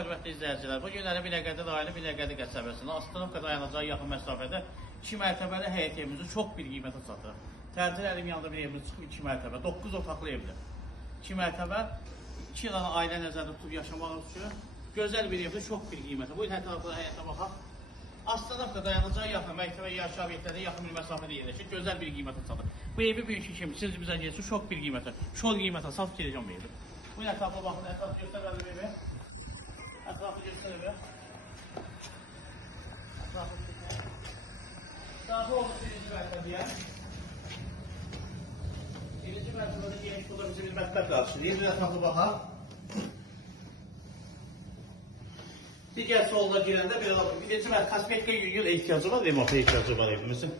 hörmətli izləyicilər. Bu günləri Binəqədi rayonu Binəqədi qəsəbəsində Astanovka dayanacağı yaxın məsafədə 2 mərtəbəli həyət evimizi çox bir qiymətə satır. Tərcih əlim yanında bir evimiz çıxıb 2 mərtəbə, 9 otaqlı evdir. 2 mərtəbə, 2 dənə ailə nəzərdə tutub yaşamaq üçün gözəl bir evdir, çox bir qiymətə. Bu il hər tərəfdə həyətə baxaq. Astanovka dayanacağı yaxın məktəbə yaşayış obyektlərində yaxın bir məsafədə yerləşir, gözəl bir qiymətə satır. Bu evi bugünkü kimi siz bizə gəlsin, çox bir qiymətə, şol qiymətə satıb gedəcəm bu evi. Bu ətrafına baxın, ətrafı göstərəlim evi. Ətrafı göstərəlim. Ətrafı göstərəlim. Daxil oldu birinci mərtəbəyə. Birinci mərtəbədə geniş burada bizi bir mətbəx qarşılayır. Bir ətrafına baxaq. Digər solda girəndə belə baxın. Birinci mərtəbə kosmetika yüngül ehtiyacı var, remota ehtiyacı var evimizin.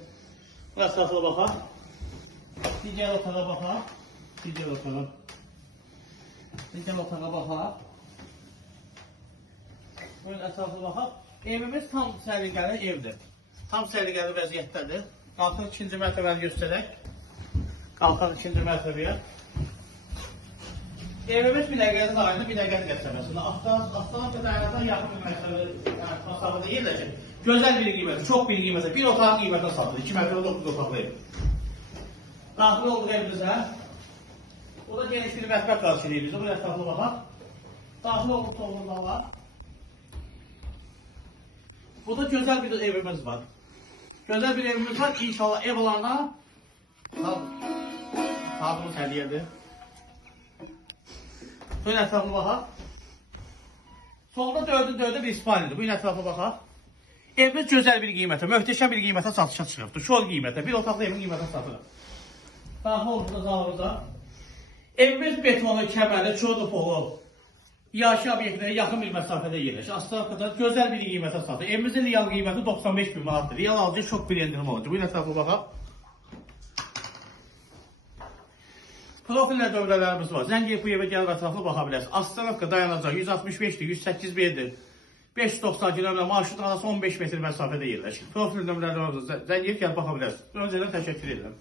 Bu ətrafına baxaq. Digər otağa baxaq. Digər otağa baxaq. Buyurun ətrafına baxaq. Evimiz tam səliqəli evdir. Tam səliqəli vəziyyətdədir. Qalxın ikinci mərtəbəni göstərək. Qalxın ikinci mərtəbəyə. Evimiz Binəqədi rayonu Binəqədi qəsəbəsində. Astanovka dayanacağı yaxın bir məsafədə yerləşir. Gözəl bir qiymətə, çox bir qiymətə, bir otağın qiymətə satılır. 2 mərtəbə 9 otaqlı ev. Daxil olduq evimizə. Burada geniş bir mətbəx qarşılayır bizi. Bu ətrafına baxaq. Daxil olduq solunda var. Burada gözəl bir evimiz var. Gözəl bir evimiz var. İnşallah ev olanda tadımız hədiyədir. Bugün ətrafına baxaq. Solda dördü bir İspaniyadır. Bugün ətrafına baxaq. Evimiz gözəl bir qiymətə, möhtəşəm bir qiymətə satışa çıxıbdır. Şol qiymətə, bir otaqlı evin qiymətə satılır. Daxil olduq zalımıza. Evimiz betonu, kəmərli, çodupolu, yaşayış obyektlərə yaxın bir məsafədə yerləşir. Astanovkada gözəl bir qiymətə satılır. Evimizin real qiyməti 95 bin manatdır. Real alıcı çox bir endirim olacaq. Bugün ətrafına baxaq. Profillə dövrələrimiz var. Zəng edib bu evə gəlib ətraflı baxa bilərsiniz. Astanovka dayanacaq 165-dir, 108 B-dir. 590 km marşrut arası 15 metr məsafədə yerləşir. Profil nömrələrimiz var. Zəng edib gəlib baxa bilərsiniz. Öncədən təşəkkür edirəm.